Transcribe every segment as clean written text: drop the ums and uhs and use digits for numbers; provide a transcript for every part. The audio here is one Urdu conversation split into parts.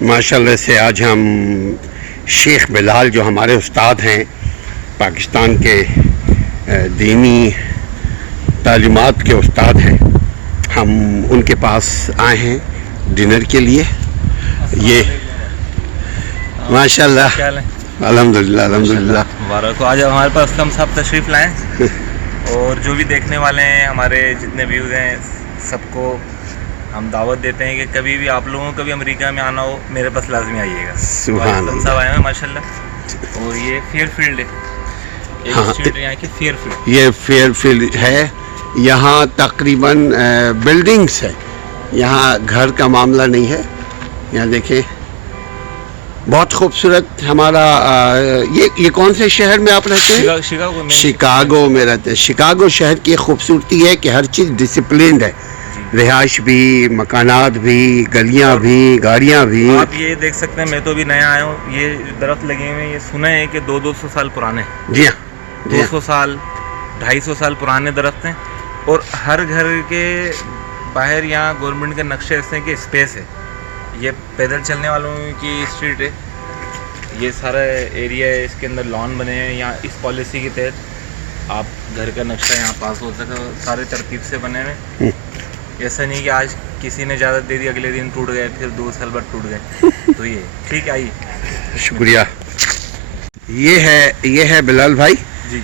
ماشاءاللہ سے آج ہم شیخ بلال جو ہمارے استاد ہیں پاکستان کے دینی تعلیمات کے استاد ہیں، ہم ان کے پاس آئے ہیں ڈنر کے لیے. یہ ماشاءاللہ الحمدللہ الحمدللہ مبارک ہو. آج ہمارے پاس اسلم صاحب تشریف لائیں اور جو بھی دیکھنے والے ہیں، ہمارے جتنے ویوز ہیں، سب کو ہم دعوت دیتے ہیں کہ کبھی بھی آپ لوگوں کو بھی امریکہ میں آنا ہو میرے پاس لازمی آئیے گا. سبحان اسلم صاحب آئے ہیں ماشاءاللہ. اور یہ فیئر فیلڈ ہے، ایک اسٹریٹ ہے یہاں کی فیئر فیلڈ. یہ فیئر فیلڈ ہے. یہاں تقریباً بلڈنگس ہے، یہاں گھر کا معاملہ نہیں ہے. یہاں دیکھیں بہت خوبصورت ہمارا یہ کون سے شہر میں آپ رہتے ہیں؟ شکاگو میں رہتے ہیں. شکاگو شہر کی خوبصورتی ہے کہ ہر چیز ڈسپلینڈ ہے، رہائش بھی، مکانات بھی، گلیاں بھی، گاڑیاں بھی. آپ یہ دیکھ سکتے ہیں، میں تو ابھی نیا آیا ہوں. یہ درخت لگے ہوئے ہیں، یہ سنا ہے کہ 200 سال پرانے. جی ہاں، 200 سال 250 سال پرانے درخت ہیں. اور ہر گھر کے باہر یہاں گورنمنٹ کے نقشے ایسے ہیں کہ اسپیس ہے. یہ پیدل چلنے والوں کی اسٹریٹ ہے، یہ سارا ایریا ہے، اس کے اندر لان بنے ہیں. یہاں اس پالیسی کے تحت آپ گھر کا نقشہ یہاں پاس ہو سکے، سارے ترتیب سے بنے ہوئے. ایسا نہیں کہ آج کسی نے اجازت دے دی اگلے دن ٹوٹ گئے، پھر 2 سال بعد ٹوٹ گئے. تو یہ ٹھیک ہے. آئیے. شکریہ. یہ ہے بلال بھائی جی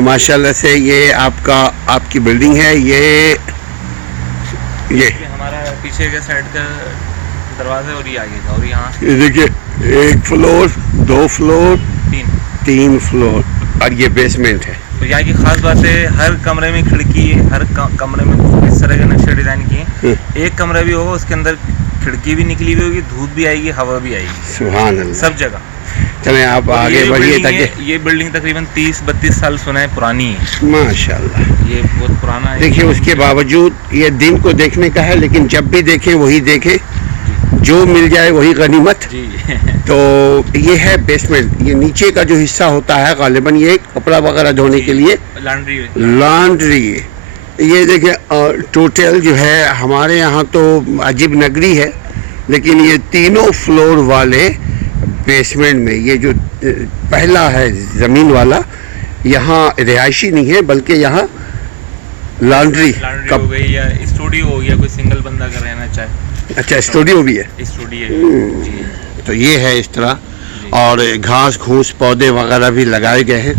ماشاءاللہ سے. یہ آپ کی بلڈنگ ہے. یہ ہمارا پیچھے کے سائڈ کا دروازہ اور یہ آگے کا. اور یہاں یہ دیکھیے 1 فلور 2 فلور 3 فلور اور یہ بیسمنٹ ہے. تو یہاں کی خاص بات ہے، ہر کمرے میں کھڑکی ہے، ہر کمرے میں اس طرح کے نقشے ڈیزائن کیے ہیں. ایک کمرہ بھی ہوگا اس کے اندر کھڑکی بھی نکلی ہوئی ہوگی، دھوپ بھی آئے گی، ہوا بھی آئے گی. سبحان اللہ. سب جگہ. چلیں آپ آگے بڑھیے تاکہ یہ بلڈنگ تقریباً 30-32 سال سنا ہے پرانی ہے. ماشاءاللہ. یہ بہت پرانا ہے. دیکھیے اس کے باوجود یہ دن کو دیکھنے کا ہے، لیکن جب بھی دیکھیں وہی دیکھیں، جو مل جائے وہی غنیمت. جی. تو یہ ہے بیسمنٹ. یہ نیچے کا جو حصہ ہوتا ہے غالباً یہ کپڑا وغیرہ دھونے کے لیے لانڈری. یہ دیکھیں ٹوٹل جو ہے ہمارے یہاں تو عجیب نگری ہے، لیکن یہ 3 فلور والے بیسمنٹ میں یہ جو پہلا ہے زمین والا، یہاں رہائشی نہیں ہے بلکہ یہاں لانڈری ہو گئی یا اسٹوڈیو ہو گیا، کوئی سنگل بندہ اگر رہنا چاہے. اچھا اسٹوڈیو بھی ہے. اسٹوڈیو جی. تو یہ ہے اس طرح. اور گھاس گھوس پودے وغیرہ بھی لگائے گئے ہیں.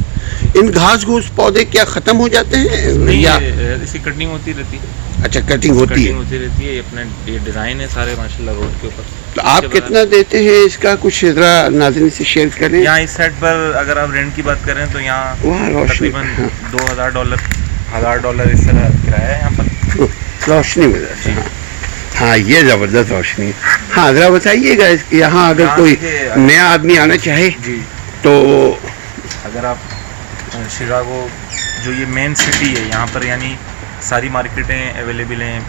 ان گھاس گھوس پودے کیا ختم ہو جاتے ہیں یا اس کی کٹنگ ہوتی رہتی ہے؟ اچھا کٹنگ ہوتی ہے. یہ اپنا یہ ڈیزائن ہے سارے ماشاءاللہ روڈ کے اوپر. تو آپ کتنا دیتے ہیں اس کا؟ کچھ ذرا ناظرین سے شیئر کریں. یہاں اس سائڈ پر اگر آپ رینٹ کی بات کریں تو یہاں تقریباً $2,000 اس طرح کرایہ ہے یہاں پر. روشنی میں رہتا ہے. ہاں یہ زبردست روشنی ہے. ہاں ذرا بتائیے گا یہاں اگر کوئی نیا آدمی آنا چاہے تو. اگر آپ شکاگو جو یہ مین سٹی ہے یہاں پر، یعنی ساری مارکیٹیں اویلیبل ہیں،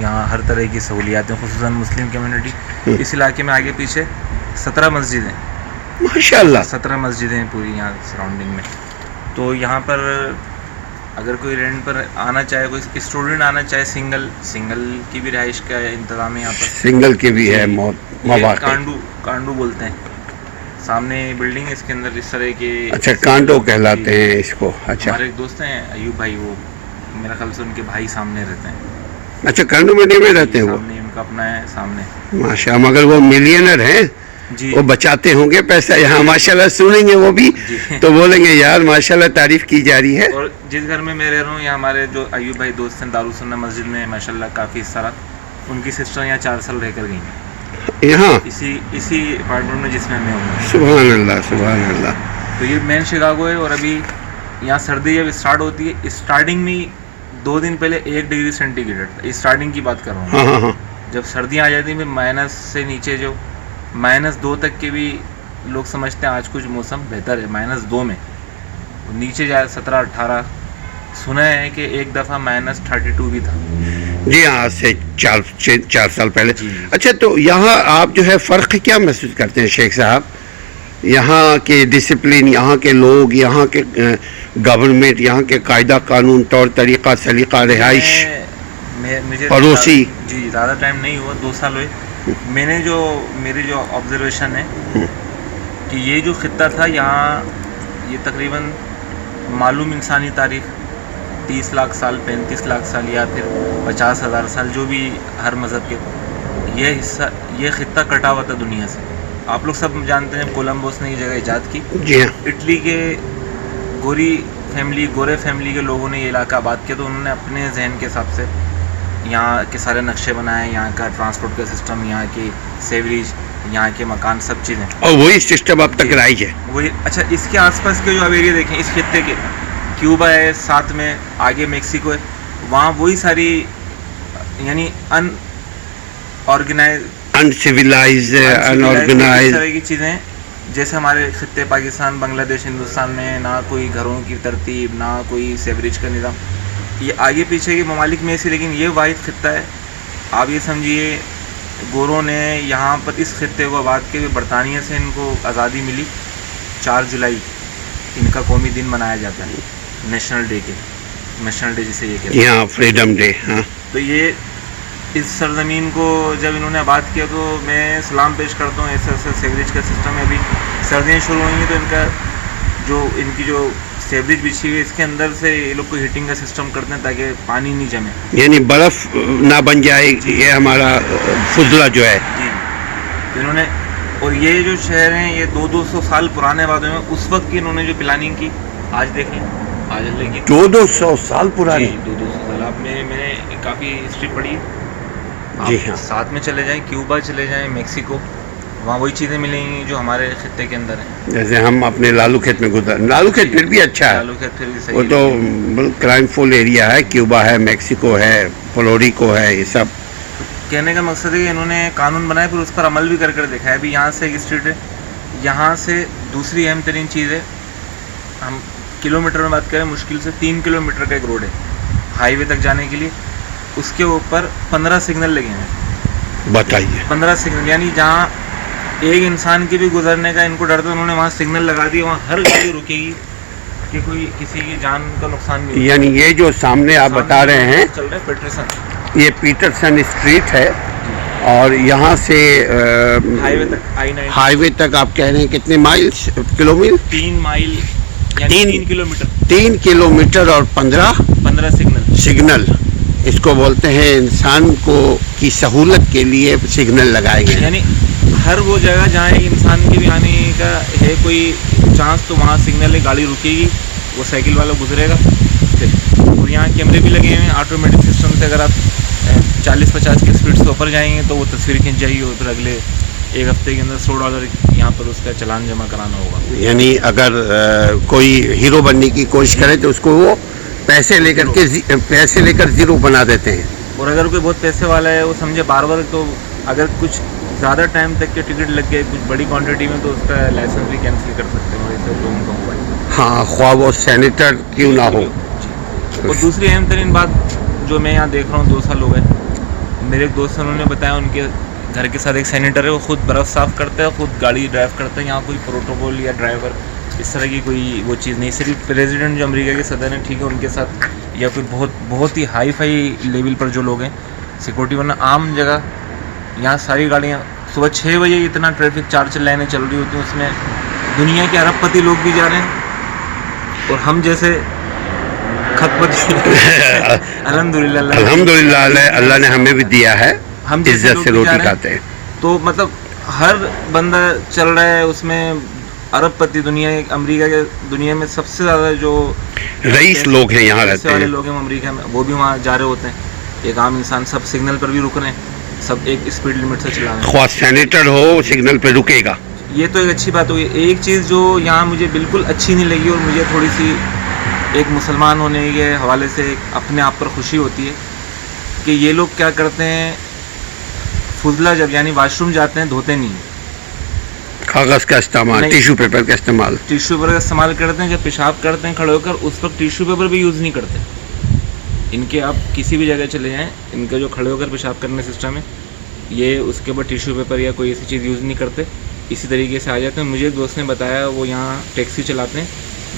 یہاں ہر طرح کی سہولیات ہیں، خصوصاً مسلم کمیونٹی. اس علاقے میں آگے پیچھے 17 مسجد ہیں ماشاءاللہ. 17 مسجدیں پوری یہاں سراؤنڈنگ میں. تو یہاں پر اگر کوئی رینٹ پر آنا چاہے، کوئی اسٹوڈنٹ آنا چاہے، سنگل کی بھی رہائش کا انتظام ہے یہاں پر. سنگل کے بھی ہے مواقع. کانڈو بولتے ہیں. سامنے بلڈنگ ہے، اس کے اندر اس طرح کے. اچھا کانڈو کہلاتے ہیں اس کو. اچھا ہمارے ایک دوست ہیں ایوب بھائی، وہ میرا خیال سے ان کے بھائی سامنے رہتے ہیں. اچھا کانڈو منڈی میں رہتے ہیں وہ. سامنے ان کا اپنا ہے سامنے. ماشاء. مگر وہ ملینر ہیں جی. وہ بچاتے ہوں گے پیسہ. یہاں ماشاءاللہ سنیں گے وہ بھی تو بولیں گے یار ماشاءاللہ تعریف کی جا رہی ہے. اور جس گھر میں میں رہ رہا ہوں، یہاں ہمارے جو ایوب بھائی دوست ہیں دارالسنہ مسجد میں ماشاءاللہ کافی سارا. ان کی سسٹر یہاں 4 سال رہ کر گئی ہیں یہاں اسی اپارٹمنٹ میں جس میں ہوں. سبحان اللہ سبحان اللہ. تو یہ مین شکاگو ہے. اور ابھی یہاں سردی جب اسٹارٹ ہوتی ہے، اسٹارٹنگ میں 2 دن پہلے 1 ڈگری سینٹی گریڈ، اسٹارٹنگ کی بات کر رہا ہوں. ہاں. جب سردیاں آ جاتی ہیں مائنس سے نیچے، جو -2 تک کے بھی لوگ سمجھتے ہیں آج کچھ موسم بہتر ہے. -2 میں نیچے جائے 17-18. سنا ہے کہ ایک دفعہ -32 بھی تھا. جی ہاں آج سے 4 سال پہلے. اچھا تو یہاں آپ جو ہے فرق کیا محسوس کرتے ہیں شیخ صاحب؟ یہاں کے ڈسپلن، یہاں کے لوگ، یہاں کے گورنمنٹ، یہاں کے قاعدہ قانون، طور طریقہ، سلیقہ، رہائش، مجھے پڑوسی. جی زیادہ ٹائم نہیں ہوا، 2 سال ہوئے. میری جو آبزرویشن ہے کہ یہ جو خطہ تھا یہاں یہ تقریباً معلوم انسانی تاریخ 30 لاکھ سال 35 لاکھ سال یا پھر 50,000 سال جو بھی ہر مذہب کے یہ خطہ کٹا ہوا تھا دنیا سے. آپ لوگ سب جانتے ہیں کولمبوس نے یہ جگہ ایجاد کی. جی ہاں. اٹلی کے گورے فیملی کے لوگوں نے یہ علاقہ آباد کیا تو انہوں نے اپنے ذہن کے حساب سے یہاں کے سارے نقشے بنائے, یہاں کا ٹرانسپورٹ کا سسٹم, یہاں کی سیوریج, یہاں کے مکان, سب چیزیں. اور وہی سسٹم اب تک رائج ہے. وہی. اچھا, اس کے آس پاس کے جو اب ایریا دیکھیں اس خطے کے, کیوبا ہے, ساتھ میں آگے میکسیکو ہے, وہاں وہی ساری یعنی انسیویلائز اس طرح کی چیزیں ہیں جیسے ہمارے خطے پاکستان, بنگلہ دیش, ہندوستان میں نہ کوئی گھروں کی ترتیب, نہ کوئی سیوریج کا نظام. یہ آگے پیچھے کے ممالک میں ایسی, لیکن یہ واحد خطہ ہے. آپ یہ سمجھیے گوروں نے یہاں پر اس خطے کو آباد کے برطانیہ سے ان کو آزادی ملی 4 جولائی ان کا قومی دن منایا جاتا ہے, نیشنل ڈے جسے یہ کہتے ہیں, فریڈم ڈے. ہاں, تو یہ اس سرزمین کو جب انہوں نے آباد کیا تو میں سلام پیش کرتا ہوں. ایسا سیوریج کا سسٹم ہے. ابھی سردیاں شروع ہوئیں گی تو ان کی جو سیوریج بچھی ہوئی ہے اس کے اندر سے یہ لوگ کو ہیٹنگ کا سسٹم کرتے ہیں تاکہ پانی نہیں جمے, یعنی برف نہ بن جائے. یہ ہمارا فضلہ جو ہے. جی, انہوں نے, اور یہ جو شہر ہیں یہ 200 سال پرانے آباد میں اس وقت کی انہوں نے جو پلاننگ کی, آج دیکھ لیں, آج اللہ کی 200 سال پرانی. 200 سال. آپ میں نے کافی ہسٹری پڑھی. جی ہاں. ساتھ میں چلے جائیں, کیوبا چلے جائیں, میکسیکو, وہاں وہی چیزیں ملیں گی جو ہمارے خطے کے اندر ہیں. جیسے ہم اپنے لالو کھیت میں گزر, لالو کھیت پھر بھی اچھا ہے, لالو کھیت پھر بھی صحیح وہ تو کرائم فل ایریا ہے. کیوبا ہے, میکسیکو ہے, پولوریکو ہے, یہ سب. کہنے کا مقصد ہے کہ انہوں نے قانون بنائے پھر اس پر عمل بھی کر دکھایا. ابھی یہاں سے ایک اسٹریٹ ہے, یہاں سے دوسری اہم ترین چیز ہے, ہم کلومیٹر میں بات کریں مشکل سے 3 کلومیٹر کا ایک روڈ ہے ہائی وے تک جانے کے لیے. اس کے اوپر 15 سگنل لگے ہیں. بتائیے, 15 سگنل, یعنی جہاں ایک انسان کے بھی گزرنے کا ان کو ڈر تھا, انہوں نے وہاں سگنل لگا دی, وہاں ہر گاڑی رکے گی کہ کوئی کسی کی جان کا نقصان نہیں. یعنی یہ جو سامنے آپ بتا رہے ہیں چل رہا ہے پیٹرسن, یہ پیٹرسن اسٹریٹ ہے, اور یہاں سے ہائی وے تک آپ کہہ رہے ہیں کتنے مائل, کلومیٹر؟ 3 مائل, یعنی 3 کلومیٹر. 3 کلومیٹر اور 15 سگنل. اس کو بولتے ہیں انسان کو کی سہولت کے لیے سگنل لگائے گئے. یعنی ہر وہ جگہ جہاں ایک انسان کے بھی آنے کا ہے کوئی چانس تو وہاں سگنل ہے, گاڑی رکے گی, وہ سائیکل والا گزرے گا پھر. اور یہاں کیمرے بھی لگے ہوئے ہیں آٹومیٹک سسٹم سے. اگر آپ 40-50 کی اسپیڈ سے اوپر جائیں گے تو وہ تصویر کھنچ جائے گی, اور پھر اگلے ایک ہفتے کے اندر $100 یہاں پر اس کا چلان جمع کرانا ہوگا. یعنی اگر کوئی ہیرو بننے کی کوشش کرے تو اس کو وہ پیسے لے کر زیرو بنا دیتے ہیں. اور اگر کوئی بہت پیسے والا ہے وہ سمجھے بار تو اگر کچھ زیادہ ٹائم تک کے ٹکٹ لگ گئے کچھ بڑی کوانٹٹی میں تو اس کا لائسنس بھی کینسل کر سکتے ہیں. ایسے لوگوں کا ہوا ہے. ہاں, خواہ وہ سینیٹر کیوں نہ ہو. اور دوسری اہم ترین بات جو میں یہاں دیکھ رہا ہوں 2 سال ہو گئے, میرے ایک دوست انہوں نے بتایا ان کے گھر کے ساتھ ایک سینیٹر ہے, وہ خود برف صاف کرتا ہے, خود گاڑی ڈرائیو کرتا ہے. یہاں کوئی پروٹوکول یا ڈرائیور اس طرح کی کوئی وہ چیز نہیں. صرف پریزیڈنٹ جو امریکہ کے صدر ہیں ٹھیک ہے, ان کے ساتھ یا کوئی بہت ہی ہائی فائی لیول پر جو لوگ ہیں سیکورٹی, ورنہ عام جگہ یہاں ساری گاڑیاں صبح 6 بجے اتنا ٹریفک 4 لائنیں چل رہی ہوتی ہیں, اس میں دنیا کے ارب پتی لوگ بھی جا رہے ہیں اور ہم جیسے خط پتی. الحمدللہ اللہ نے ہمیں بھی دیا ہے, ہم عزت سے روٹی کھاتے ہیں. تو مطلب ہر بندہ چل رہا ہے اس میں ارب پتی. دنیا امریکہ کے دنیا میں سب سے زیادہ جو رئیس لوگ ہیں یہاں رہتے ہیں, لوگ ہیں امریکہ میں, وہ بھی وہاں جا رہے ہوتے ہیں. ایک عام انسان سب سگنل پر بھی رک رہے ہیں, سب ایک اسپیڈ لمٹ سے چلا رہے ہیں. خواہ سینیٹر ہو سگنل پہ رکے گا. یہ تو ایک اچھی بات ہوئی. ایک چیز جو یہاں مجھے بالکل اچھی نہیں لگی اور مجھے تھوڑی سی ایک مسلمان ہونے کے حوالے سے اپنے آپ پر خوشی ہوتی ہے کہ یہ لوگ کیا کرتے ہیں, فضلہ جب یعنی واش روم جاتے ہیں دھوتے نہیں, کاغذ کا استعمال, ٹیشو پیپر کا استعمال کا استعمال کرتے ہیں. جب پیشاب کرتے ہیں کھڑے ہو کر اس وقت ٹیشو پیپر بھی یوز نہیں کرتے. ان کے آپ کسی بھی جگہ چلے جائیں, ان کا جو کھڑے ہو کر پیشاب کرنے سسٹم ہے یہ اس کے اوپر ٹیشو پیپر یا کوئی ایسی چیز یوز نہیں کرتے, اسی طریقے سے آ جاتے ہیں. مجھے ایک دوست نے بتایا وہ یہاں ٹیکسی چلاتے ہیں,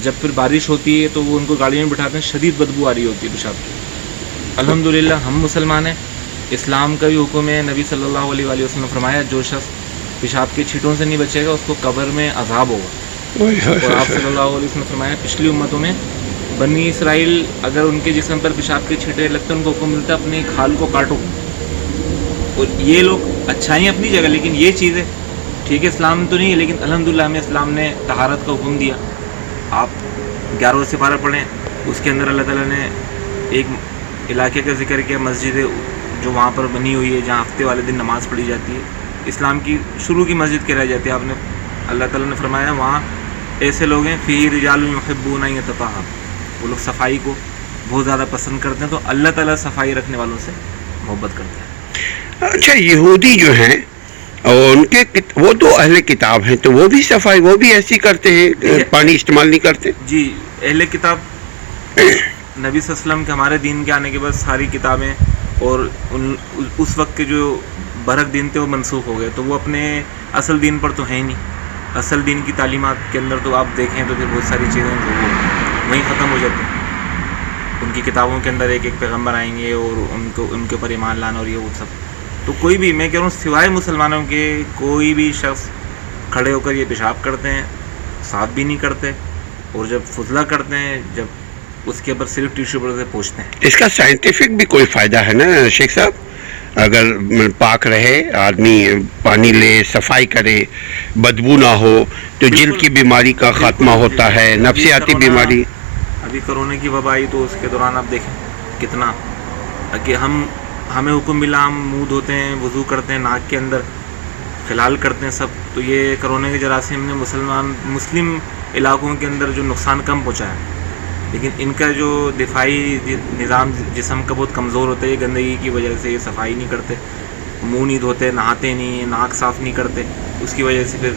جب پھر بارش ہوتی ہے تو وہ ان کو گاڑی میں بٹھاتے ہیں, شدید بدبو آ رہی ہوتی ہے پیشاب کی. الحمدللہ ہم مسلمان ہیں, اسلام کا بھی حکم ہے. نبی صلی اللہ علیہ وآلہ وسلم نے فرمایا جو شخص پیشاب کے چھینٹوں سے نہیں بچے گا اس کو قبر میں عذاب ہوگا. اور آپ صلی اللہ علیہ وسلم نے فرمایا پچھلی امتوں میں بنی اسرائیل اگر ان کے جسم پر پیشاب کے چھینٹے لگتے ہیں ان کو حکم ملتا ہے اپنی کھال کو کاٹو. اور یہ لوگ اچھائیں اپنی جگہ, لیکن یہ چیزیں ٹھیک ہے اسلام تو نہیں ہے, لیکن الحمدللہ ہمیں اسلام نے طہارت کا حکم دیا. آپ 11 سپارہ پڑھیں, اس کے اندر اللہ تعالیٰ نے ایک علاقے کا ذکر کیا, مسجد جو وہاں پر بنی ہوئی ہے جہاں ہفتے والے دن نماز پڑھی جاتی ہے, اسلام کی شروع کی مسجد کہلائی جاتی ہے. آپ نے اللہ تعالیٰ نے فرمایا وہاں ایسے لوگ ہیں فی رجال یحبون ان یتطہروا, وہ لوگ صفائی کو بہت زیادہ پسند کرتے ہیں. تو اللہ تعالیٰ صفائی رکھنے والوں سے محبت کرتے ہیں. اچھا, یہودی جو ہیں ان کے وہ تو اہل کتاب ہیں, تو وہ بھی صفائی وہ بھی ایسی کرتے ہیں, پانی استعمال نہیں کرتے؟ جی, اہل کتاب نبی صلی اللہ علیہ وسلم کے ہمارے دین کے آنے کے بعد ساری کتابیں اور اس وقت کے جو برحق دین تھے وہ منسوخ ہو گئے, تو وہ اپنے اصل دین پر تو ہیں ہی نہیں. اصل دین کی تعلیمات کے اندر تو آپ دیکھیں تو پھر بہت ساری چیزیں جو وہ وہیں ختم ہو جاتی ہیں. ان کی کتابوں کے اندر ایک ایک پیغمبر آئیں گے اور ان کے اوپر ایمان لانا اور یہ وہ سب. تو کوئی بھی, میں کہہ رہا ہوں سوائے مسلمانوں کے کوئی بھی شخص کھڑے ہو کر یہ پیشاب کرتے ہیں, صاف بھی نہیں کرتے, اور جب فضلہ کرتے ہیں جب اس کے اوپر صرف ٹیشو پیپر سے پوچھتے ہیں. اس کا سائنٹیفک بھی کوئی فائدہ ہے نا شیخ صاحب؟ اگر پاک رہے آدمی, پانی لے, صفائی کرے, بدبو نہ ہو تو جلد کی بیماری کا خاتمہ ہوتا ہے, نفسیاتی بیماری. ابھی کرونا کی وبا آئی تو اس کے دوران آپ دیکھیں کتنا کہ ہمیں حکم ملا, ہم منہ دھوتے ہیں, وضو کرتے ہیں, ناک کے اندر خلال کرتے ہیں سب. تو یہ کرونا کے جراثیم نے مسلم علاقوں کے اندر جو نقصان کم پہنچایا, لیکن ان کا جو دفاعی نظام جسم کا بہت کمزور ہوتا ہے. یہ گندگی کی وجہ سے یہ صفائی نہیں کرتے, منہ نہیں دھوتے, نہاتے نہیں, ناک صاف نہیں کرتے, اس کی وجہ سے پھر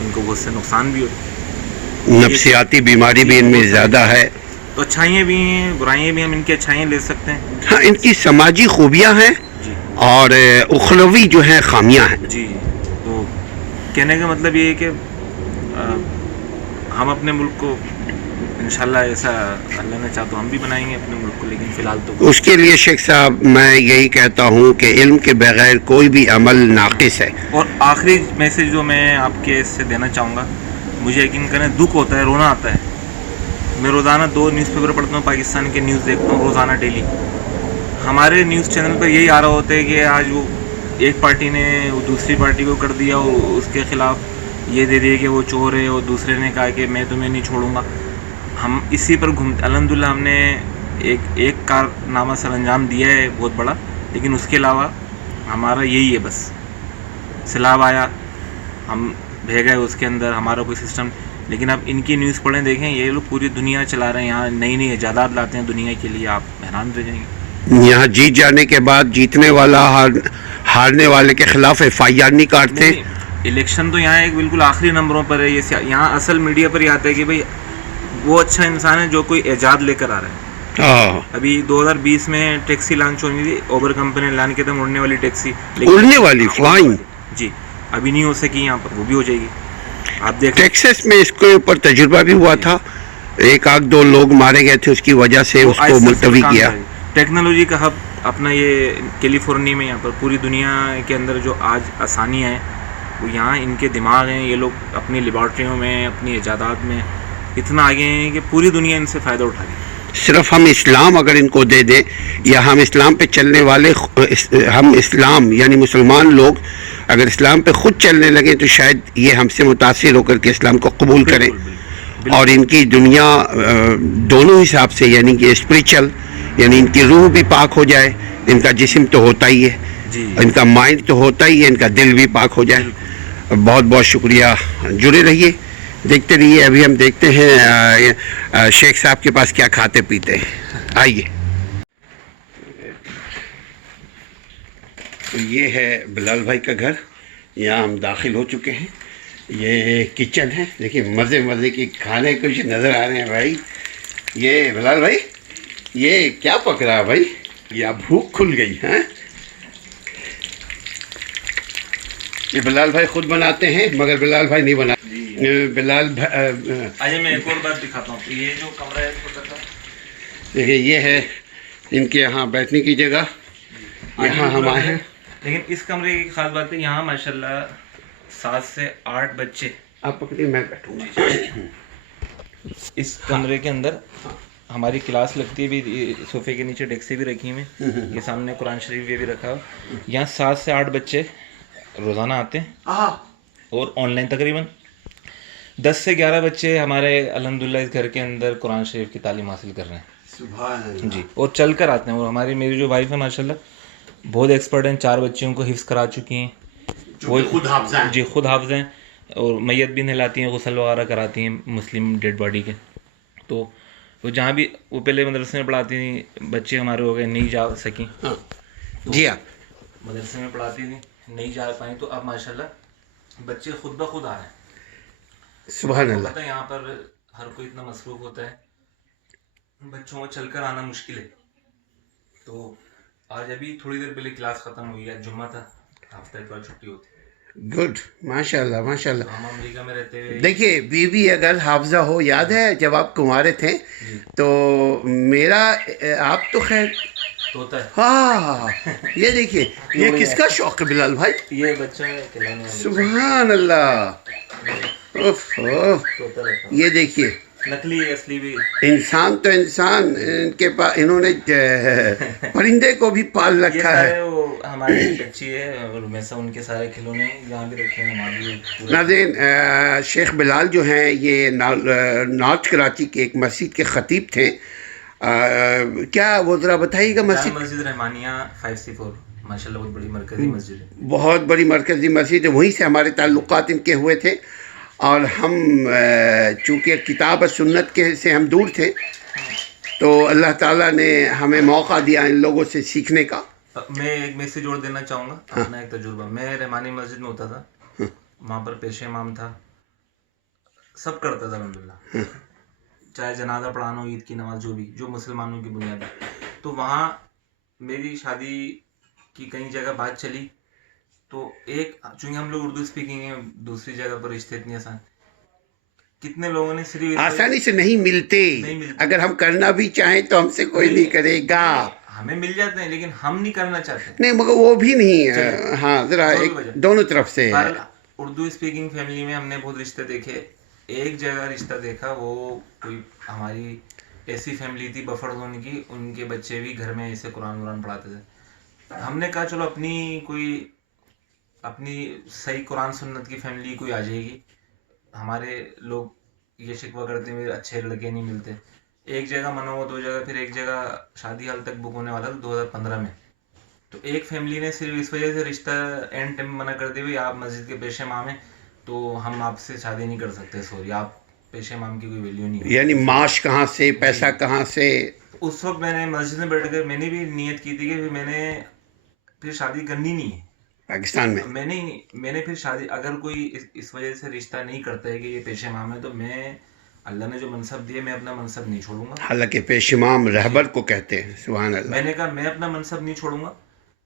ان کو بہت سے نقصان بھی ہوتے. نفسیاتی بیماری بھی ان میں زیادہ ہے. تو اچھائیاں بھی ہیں, برائیاں بھی, ہم ان کی اچھائیاں لے سکتے ہیں. ہاں, ان کی سماجی خوبیاں ہیں اور اخروی جو ہیں خامیاں ہیں. جی, تو کہنے کا مطلب یہ ہے کہ ہم اپنے ملک کو انشاءاللہ ایسا اللہ نے چاہا تو ہم بھی بنائیں گے اپنے ملک کو, لیکن فی الحال تو اس کے لیے شیخ صاحب میں یہی کہتا ہوں کہ علم کے بغیر کوئی بھی عمل ناقص ہے. اور آخری میسج جو میں آپ کے اس سے دینا چاہوں گا, مجھے یقین کریں دکھ ہوتا ہے, رونا آتا ہے. میں روزانہ 2 نیوز پیپر پڑھتا ہوں, پاکستان کے نیوز دیکھتا ہوں روزانہ ڈیلی. ہمارے نیوز چینل پر یہی آ رہا ہوتا ہے کہ آج وہ ایک پارٹی نے دوسری پارٹی کو کر دیا, اور اس کے خلاف یہ دے دیا کہ وہ چور ہے, اور دوسرے نے کہا کہ میں تمہیں نہیں چھوڑوں گا. ہم اسی پر گھومتے, الحمدللہ ہم نے ایک کارنامہ سر انجام دیا ہے بہت بڑا, لیکن اس کے علاوہ ہمارا یہی ہے بس. سیلاب آیا, ہم بھیگے اس کے اندر, ہمارا کوئی سسٹم. لیکن آپ ان کی نیوز پڑھیں, دیکھیں یہ لوگ پوری دنیا چلا رہے ہیں, یہاں نئی نئی ایجادات لاتے ہیں دنیا کے لیے, آپ حیران رہ جائیں گے. یہاں جیت جانے کے بعد جیتنے والا ہارنے والے کے خلاف FIR نہیں کاٹتے. الیکشن تو یہاں ایک بالکل آخری نمبروں پر ہے. یہ یہاں اصل میڈیا پر یہ آتا ہے کہ بھئی وہ اچھا انسان ہے جو کوئی ایجاد لے کر آ رہا ہے. ابھی 2020 میں ٹیکسی لانچ ہونی تھی, اوبر کمپنی نے اعلان کیا تھا اڑنے والی ٹیکسی, اڑنے والی فلائنگ, جی ابھی نہیں ہو سکی یہاں پر, وہ بھی ہو جائے گی. آپ دیکھ ٹیکسس میں اس کے اوپر تجربہ بھی ہوا تھا, 1-2 لوگ مارے گئے تھے, اس کی وجہ سے اس کو ملتوی کیا. ٹیکنالوجی کا ہب اپنا یہ کیلیفورنیا میں, یہاں پر پوری دنیا کے اندر جو آج آسانیاں ہیں وہ یہاں ان کے دماغ ہیں. یہ لوگ اپنی لیبارٹریوں میں, اپنی ایجادات میں اتنا آگے ہیں کہ پوری دنیا ان سے فائدہ اٹھا رہی ہے. صرف ہم اسلام اگر ان کو دے دیں, یا ہم اسلام پہ چلنے والے, ہم اسلام یعنی مسلمان لوگ اگر اسلام پہ خود چلنے لگیں تو شاید یہ ہم سے متاثر ہو کر کے اسلام کو قبول کریں. اور ان کی دنیا دونوں حساب سے, یعنی کہ اسپریچل, یعنی ان کی روح بھی پاک ہو جائے, ان کا جسم تو ہوتا ہی ہے, ان کا مائنڈ تو ہوتا ہی ہے, ان کا دل بھی پاک ہو جائے. بہت بہت شکریہ, جڑے رہیے, دیکھتے رہیے. ابھی ہم دیکھتے ہیں شیخ صاحب کے پاس کیا کھاتے پیتے ہیں. آئیے. یہ ہے بلال بھائی کا گھر, یہاں ہم داخل ہو چکے ہیں. یہ کچن ہے, دیکھیے مزے مزے کی کھانے کچھ نظر آ رہے ہیں بھائی. یہ بلال بھائی یہ کیا پک رہا ہے بھائی, یا بھوک کھل گئی ہیں؟ یہ بلال بھائی خود بناتے ہیں, مگر بلال بھائی نہیں بناتے. بلال آئیے میں ایک اور بات دکھاتا ہوں. یہ جو کمرہ ہے چھوٹا سا, دیکھیے یہ ہے ان کے یہاں بیٹھنے کی جگہ. یہاں ہم آئے ہیں. لیکن اس کمرے کی خاص بات ہے یہاں ماشاءاللہ 7 سے 8 بچے. آپ پکڑی میں بیٹھوں گا. اس کمرے کے اندر ہماری کلاس لگتی ہے بھی, صوفے کے نیچے ڈیسکیں بھی رکھی ہوئی ہیں, یہ سامنے قرآن شریف یہ بھی رکھا ہو. یہاں 7 سے 8 بچے روزانہ آتے ہیں اور آن لائن تقریباً 10 سے 11 بچے ہمارے الحمدللہ اس گھر کے اندر قرآن شریف کی تعلیم حاصل کر رہے ہیں. سبحان اللہ. جی, اور چل کر آتے ہیں. اور میری جو وائف ہے ماشاءاللہ بہت ایکسپرٹ ہیں, 4 بچیوں کو حفظ کرا چکی ہیں. وہ خود حافظ ہیں. جی خود حافظ ہیں, اور میت بھی نہلاتی ہیں, غسل وغیرہ کراتی ہیں مسلم ڈیڈ باڈی کے. تو وہ جہاں بھی وہ پہلے مدرسے میں پڑھاتی تھیں, بچے ہمارے ہو گئے نہیں جا سکیں. جی ہاں, مدرسے میں پڑھاتی تھیں نہیں جا پائیں, تو اب ماشاءاللہ بچے خود بخود آ رہے ہیں. سبحان اللہ. پتہ ہے یہاں پر ہر کوئی اتنا مصروف ہوتا ہے, بچوں کو چل کر آنا مشکل ہے. تو آج ابھی تھوڑی دیر پہلے کلاس ختم ہوئی ہے, جمعہ تھا, ہفتہ اتوار چھٹی ہوتی ہے. گڈ, ماشاء اللہ ماشاء اللہ. ہم امریکہ میں رہتے ہوئے دیکھیے بیوی اگر حافظہ ہو, یاد ہے جب آپ کنوارے تھے تو میرا آپ تو خیر طوطا ہے. ہاں, یہ دیکھیے یہ کس کا شوق ہے بلال بھائی؟ یہ بچہ ہے کھلانے والا سبحان اللہ. اوف اوف, طوطا رہتا ہے. یہ دیکھیے نقلی اصلی بھی انسان تو انسان, ان کے پاس انہوں نے پرندے کو بھی پال یہ رکھا ہے. سارے وہ ہماری بچی ہے اور ویسا ان کے سارے کھلونے یہاں بھی رکھے ہیں ہماری. ناظرین, شیخ بلال جو ہیں یہ نارتھ کراچی کے ایک مسجد کے خطیب تھے. کیا وہ ذرا بتائیے گا مسجد رحمانیہ 5C4 ماشاءاللہ بہت بڑی مرکزی مسجد ہے. بہت بڑی مرکزی مسجد ہے, وہیں سے ہمارے تعلقات ان کے ہوئے تھے. اور ہم چونکہ کتاب و سنت کے سے ہم دور تھے, تو اللہ تعالیٰ نے ہمیں موقع دیا ان لوگوں سے سیکھنے کا. میں ایک میسیج جوڑ دینا چاہوں گا اپنا ایک تجربہ. میں رحمانی مسجد میں ہوتا تھا, وہاں پر پیش امام تھا, سب کرتا تھا الحمدللہ, چاہے جنازہ پڑھانا ہو, عید کی نماز, جو بھی جو مسلمانوں کی بنیاد ہے. تو وہاں میری شادی کی کئی جگہ بات چلی, تو ایک چونکہ ہم لوگ اردو اسپیکنگ ہیں, دوسری جگہ پر رشتے اتنی آسان, کتنے لوگوں نے صرف آسانی سے نہیں ملتے. اگر ہم کرنا بھی چاہیں تو ہم سے کوئی نہیں کرے گا. ہمیں مل جاتے ہیں لیکن ہم نہیں کرنا چاہتے. نہیں مگر وہ بھی نہیں. ہاں ذرا دونوں طرف سے. اردو اسپیکنگ فیملی میں ہم نے بہت رشتے دیکھے. ایک جگہ رشتہ دیکھا, وہ کوئی ہماری ایسی فیملی تھی بفر زون کی, ان کے بچے بھی گھر میں ایسے قرآن پڑھاتے تھے. ہم نے کہا چلو اپنی صحیح قرآن سنت کی فیملی کوئی آ جائے گی. ہمارے لوگ یہ شکوہ کرتے ہیں اچھے لڑکے نہیں ملتے. ایک جگہ منع ہوا, 2 جگہ, پھر ایک جگہ شادی حال تک بک ہونے والا تھا 2015 میں. تو ایک فیملی نے صرف اس وجہ سے رشتہ اینڈ ٹائم منع کر دیا, آپ مسجد کے پیش امام ہیں تو ہم آپ سے شادی نہیں کر سکتے, سوری آپ پیش امام کی کوئی ویلیو نہیں ہے. یعنی معاش کہاں سے, پیسہ کہاں سے. اس وقت میں نے مسجد میں بیٹھ کر میں نے بھی نیت کی تھی کہ میں نے پھر شادی کرنی نہیں ہے پاکستان میں. میں نے پھر شادی, اگر کوئی اس وجہ سے رشتہ نہیں کرتا ہے کہ یہ پیش امام ہے, تو میں اللہ نے جو منصب دیا میں اپنا منصب نہیں چھوڑوں گا. حالانکہ پیش امام رہبر کو کہتے ہیں. سبحان اللہ. میں نے کہا میں اپنا منصب نہیں چھوڑوں گا.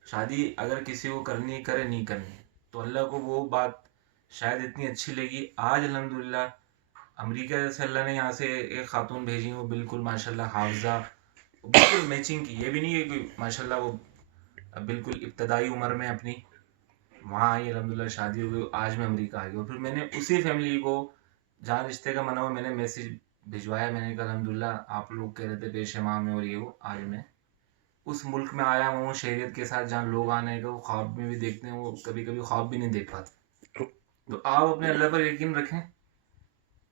شادی اگر کسی کو کرنی کرے, نہیں کرنی, تو اللہ کو وہ بات شاید اتنی اچھی لگی. آج الحمدللہ امریکہ سے اللہ نے یہاں سے ایک خاتون بھیجی, وہ بالکل ماشاءاللہ حافظہ, بالکل میچنگ کی. یہ بھی نہیں ہے کہ ماشاءاللہ وہ بالکل ابتدائی عمر میں اپنی وہاں آئی, الحمدللہ شادی ہو گئی, آج میں امریکہ آ گیا. اور پھر میں نے اسی فیملی کو جہاں رشتے کا منع ہوا میں نے میسیج بھجوایا. میں نے کہا الحمدللہ آپ لوگ کہہ رہے تھے پیش امام ہے اور یہ وہ, آج میں اس ملک میں آیا ہوں شہریت کے ساتھ جہاں لوگ آنے کا وہ خواب میں بھی دیکھتے ہیں, وہ کبھی کبھی خواب بھی نہیں دیکھ پاتے. تو آپ اپنے اللہ پر یقین رکھیں.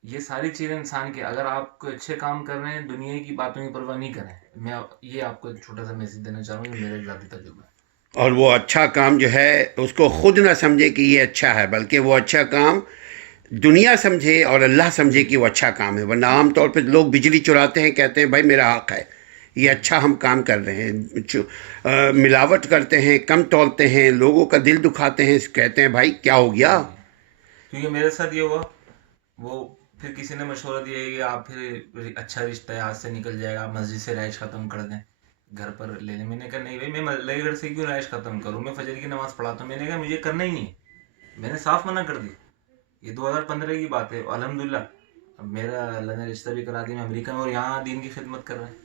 یہ ساری چیزیں انسان کی, اگر آپ کوئی اچھے کام کر رہے ہیں دنیا کی باتوں کی پرواہ نہیں کریں. میں یہ آپ کو ایک چھوٹا سا میسیج دینا چاہ رہا ہوں, یہ میرا ذاتی تجربہ ہے. اور وہ اچھا کام جو ہے اس کو خود نہ سمجھے کہ یہ اچھا ہے, بلکہ وہ اچھا کام دنیا سمجھے اور اللہ سمجھے کہ وہ اچھا کام ہے. ورنہ عام طور پہ لوگ بجلی چراتے ہیں, کہتے ہیں بھائی میرا حق ہے, یہ اچھا ہم کام کر رہے ہیں. ملاوٹ کرتے ہیں, کم تولتے ہیں, لوگوں کا دل دکھاتے ہیں, کہتے ہیں بھائی کیا ہو گیا. کیونکہ میرے ساتھ یہ ہوا, وہ پھر کسی نے مشورہ دیا کہ آپ پھر اچھا رشتہ ہے ہاتھ سے نکل جائے گا, آپ مسجد سے رہائش ختم کر دیں, گھر پر لے لیں. میں نے کہا نہیں بھائی, میں اللہ کے گھر سے کیوں رہائش ختم کروں, میں فجر کی نماز پڑھاتا ہوں. میں نے کہا مجھے کرنا ہی نہیں ہے, میں نے صاف منع کر دی. یہ 2015 کی بات ہے. الحمدللہ میرا اللہ نے رشتہ بھی کرا دیا, میں امریکہ میں اور یہاں دین کی خدمت کر رہا ہے.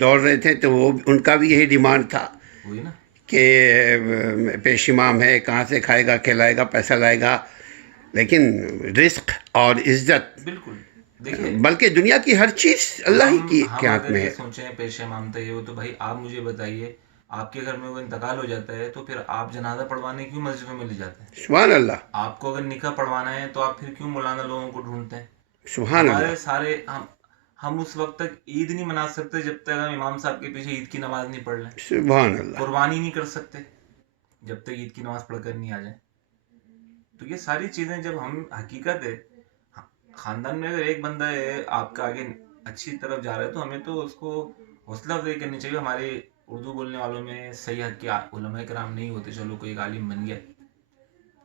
دوڑ رہے تھے، تو وہ ان کا بھی یہی ڈیمانڈ تھا ہوئی نا. کہ پیش امام ہے، کہاں سے کھائے گا، کھلائے گا، پیسہ لائے گا. لیکن رزق اور عزت، بالکل دیکھیے بلکہ دنیا کی ہر چیز اللہ ہی کی ہم ہاتھ اگر میں یہ ہے. سوچیں پیش امام تھا یہ وہ، تو بھائی آپ مجھے بتائیے آپ کے گھر میں وہ انتقال ہو جاتا ہے تو پھر آپ جنازہ پڑھوانے کیوں مسجدوں میں لے جاتے ہیں؟ سبحان اللہ، آپ کو اگر نکاح پڑھوانا ہے تو آپ پھر کیوں مولانا لوگوں کو ڈھونڈتے ہیں؟ سبحان ہمارے اللہ. سارے ہم اس وقت تک عید نہیں منا سکتے جب تک ہم امام صاحب کے پیچھے عید کی نماز نہیں پڑھ لیں. سبحان اللہ. قربانی نہیں کر سکتے جب تک عید کی نماز پڑھ کر نہیں آ جائیں. تو یہ ساری چیزیں جب ہم حقیقت ہے خاندان میں اگر ایک بندہ ہے آپ کا آگے اچھی طرف جا رہا ہے تو ہمیں تو اس کو حوصلہ افزائی کرنی چاہیے. ہمارے اردو بولنے والوں میں صحیح حق کے علماء کرام نہیں ہوتے، چلو کوئی ایک عالم بن گیا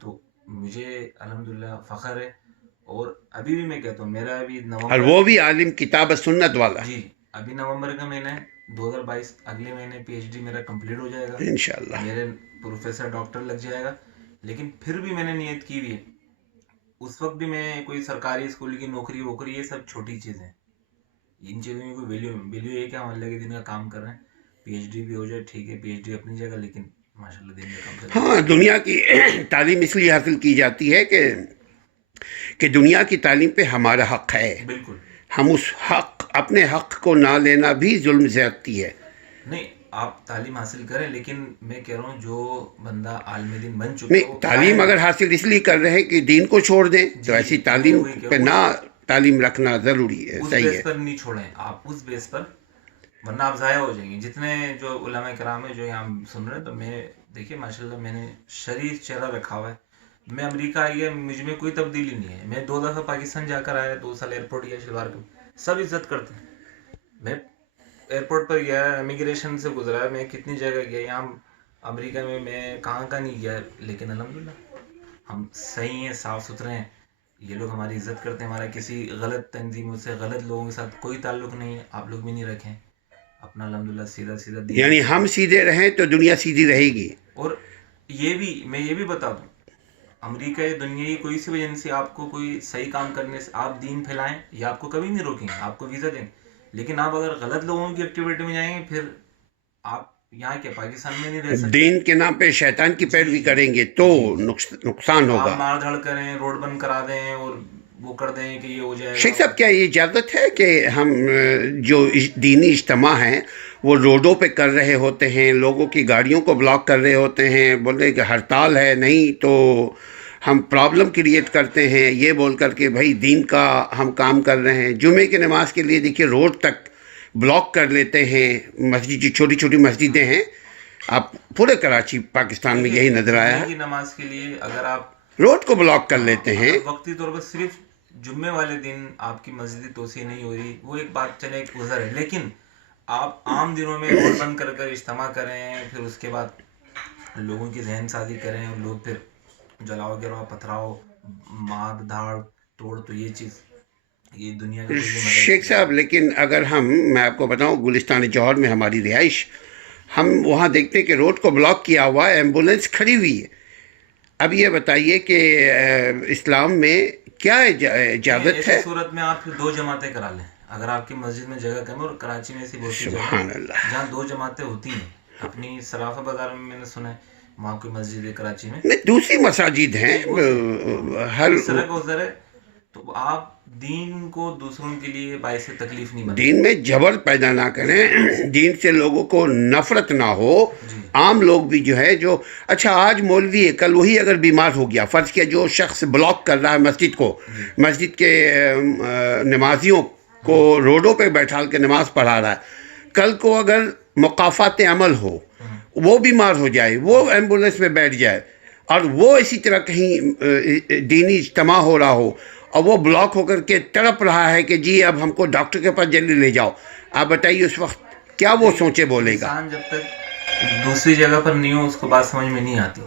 تو مجھے الحمدللہ فخر ہے. اور ابھی بھی میں کہتا ہوں میرا ابھی اور نومبر، وہ بھی عالم کتاب سنت والا. جی ابھی نومبر کا مہینہ ہے 2022، اگلے مہینے پی ایچ ڈی میرا کمپلیٹ ہو جائے گا، انشاءاللہ. میرے پروفیسر ڈاکٹر لگ جائے گا. لیکن پھر بھی میں نے نیت کی ہوئی ہے، اس وقت بھی میں کوئی سرکاری اسکول کی نوکری ووکری یہ سب چھوٹی چیزیں، ان چیزوں کی کوئی ویلیو ہے کہ ہم اللہ کے دین کا کام کر رہے ہیں. پی ایچ ڈی بھی ہو جائے ٹھیک ہے، پی ایچ ڈی اپنی جگہ، لیکن ماشاءاللہ دین کا کام کر رہے ہیں. ہاں، دنیا کی تعلیم اس لیے حاصل کی جاتی ہے کہ دنیا کی تعلیم پہ ہمارا حق ہے. بالکل ہم اس اپنے حق کو نہ لینا بھی ظلم زیادتی ہے. نہیں، آپ تعلیم حاصل کریں، لیکن میں کہہ رہا ہوں جو بندہ عالم دین بن چکا نہیں، تعلیم اگر حاصل اس لیے کر رہے ہیں کہ دین کو چھوڑ دیں تو ایسی تعلیم پہ نہ تعلیم رکھنا ضروری ہے. اس صحیح بیس ہے. پر نہیں چھوڑیں آپ، اس بیس پر، ورنہ آپ ضائع ہو جائیں گے. جتنے جو علماء کرام ہیں جو یہاں سن رہے ہیں، تو میں دیکھیے ماشاءاللہ میں نے شریف چہرہ رکھا ہوا ہے. میں امریکہ آئی ہے، مجھ میں کوئی تبدیلی نہیں ہے. میں 2 دفعہ پاکستان جا کر آیا، 2 سال ایئرپورٹ گیا شلوار کو، سب عزت کرتے ہیں. میں ایئرپورٹ پر گیا، امیگریشن سے گزرا، میں کتنی جگہ گیا یہاں امریکہ میں کہاں کا نہیں گیا، لیکن الحمدللہ ہم صحیح ہیں، صاف ستھرے ہیں. یہ لوگ ہماری عزت کرتے ہیں. ہمارا کسی غلط تنظیموں سے، غلط لوگوں کے ساتھ کوئی تعلق نہیں ہے. آپ لوگ بھی نہیں رکھیں اپنا، الحمدللہ سیدھا سیدھا دین. یعنی ہم سیدھے رہیں تو دنیا سیدھی رہے گی. اور میں یہ بھی بتا دوں، امریکہ دنیا کی کوئی سی بھی ایجنسی آپ کو کوئی صحیح کام کرنے سے، آپ دین پھیلائیں، یا آپ کو کبھی نہیں روکیں گے، آپ کو ویزا دیں گے. لیکن آپ اگر غلط لوگوں کی ایکٹیویٹی میں جائیں گے، پھر آپ یہاں کے پاکستان میں نہیں رہ سکتے. دین کے نام پہ شیطان کی پیروی کریں گے تو نقصان آپ ہوگا. مار دھڑ کریں، روڈ بند کرا دیں اور وہ کر دیں کہ یہ ہو جائے شیخ گا. صاحب، کیا یہ اجازت ہے کہ ہم جو دینی اجتماع ہیں وہ روڈوں پہ کر رہے ہوتے ہیں، لوگوں کی گاڑیوں کو بلاک کر رہے ہوتے ہیں، بول رہے کہ ہڑتال ہے، نہیں تو ہم پرابلم کریٹ کرتے ہیں، یہ بول کر کے بھائی دین کا ہم کام کر رہے ہیں. جمعے کی نماز کے لیے دیکھیے روڈ تک بلاک کر لیتے ہیں. مسجد جو چھوٹی چھوٹی مسجدیں ہیں، آپ پورے کراچی پاکستان میں یہی نظر آیا جمعے ہے، کی نماز کے لیے اگر آپ روڈ کو بلاک کر لیتے ہیں. وقتی طور پر صرف جمعے والے دن آپ کی مسجد توسیع نہیں ہو رہی، وہ ایک بات چلے ایک گزر ہے، لیکن آپ عام دنوں میں روڈ بند کر کر اجتماع کریں، پھر اس کے بعد لوگوں کی ذہن سازی کریں اور لوگ پھر جلاؤ گراؤ پتھراؤ مار دھاڑ توڑ، تو یہ چیز یہ دنیا کا شیخ صاحب، لیکن اگر میں آپ کو بتاؤں، گلستان جوہر میں ہماری رہائش، ہم وہاں دیکھتے ہیں کہ روڈ کو بلاک کیا ہوا ہے، ایمبولینس کھڑی ہوئی ہے. اب یہ بتائیے کہ اسلام میں کیا اجازت ہے؟ ایسی صورت میں آپ پھر 2 جماعتیں کرا لیں. اگر آپ کی مسجد میں جگہ کم ہے، اور کراچی میں ایسی بہت سی جگہ سبحان اللہ. جہاں 2 جماعتیں ہوتی ہیں، اپنی صرافہ بازار میں نے سنا ہے وہاں کوئی مسجد ہے کراچی میں، نہیں، دوسری مساجد ہیں ہر اس طرح کا ازر ہے، تو آپ دین کو دوسروں کے لیے باعث تکلیف نہیں بنائیں. دین میں جبر پیدا نہ کریں، دین سے لوگوں کو نفرت نہ ہو. عام لوگ بھی جو ہے اچھا آج مولوی ہے، کل وہی اگر بیمار ہو گیا، فرض کیا جو شخص بلاک کر رہا ہے مسجد کو، مسجد کے نمازیوں کو روڈوں پہ بیٹھال کے نماز پڑھا رہا ہے، کل کو اگر مقافات عمل ہو، وہ بیمار ہو جائے، وہ ایمبولینس میں بیٹھ جائے، اور وہ اسی طرح کہیں دینی اجتماع ہو رہا ہو اور وہ بلاک ہو کر کے تڑپ رہا ہے کہ جی اب ہم کو ڈاکٹر کے پاس جلدی لے جاؤ، آپ بتائیے اس وقت کیا وہ سوچے بولے گا؟ انسان جب تک دوسری جگہ پر نہیں ہو اس کو بات سمجھ میں نہیں آتی.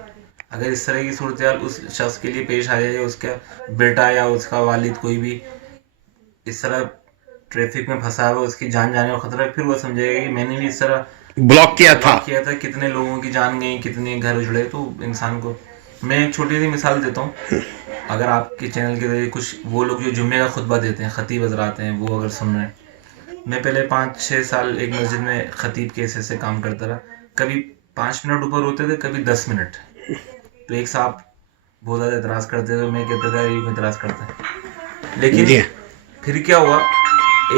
اگر اس طرح کی صورتحال اس شخص کے لیے پیش آ جائے، اس کا بیٹا یا اس کا والد کوئی بھی اس طرح ٹریفک میں پھنسا ہوا، اس کی جان جانے کا خطرہ ہے، پھر وہ سمجھے گا کہ میں نے بھی اس طرح بلاک کیا تھا، کتنے لوگوں کی جان گئی، کتنے گھر اجڑے. تو انسان کو میں ایک چھوٹی سی مثال دیتا ہوں. اگر آپ کے چینل کے ذریعے کچھ وہ لوگ جو جمعے کا خطبہ دیتے ہیں، خطیب حضرات ہیں، وہ اگر سن رہے ہیں، میں پہلے 5-6 سال ایک مسجد میں خطیب کے حصے سے کام کرتا رہا. کبھی 5 منٹ اوپر ہوتے تھے، کبھی 10 منٹ. تو ایک صاحب بہت زیادہ اعتراض کرتے تھے، میں کہتا تھا یہ اعتراض کرتا ہے. لیکن پھر کیا ہوا،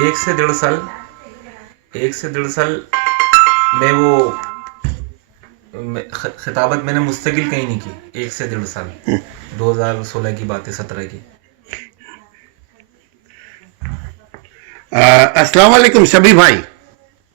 1 سے 1.5 سال میں وہ خطابت میں نے مستقل کہیں نہیں کی. 1 سے 1.5 سال، 2016 کی بات ہے، 17 کی. السلام علیکم شبی بھائی.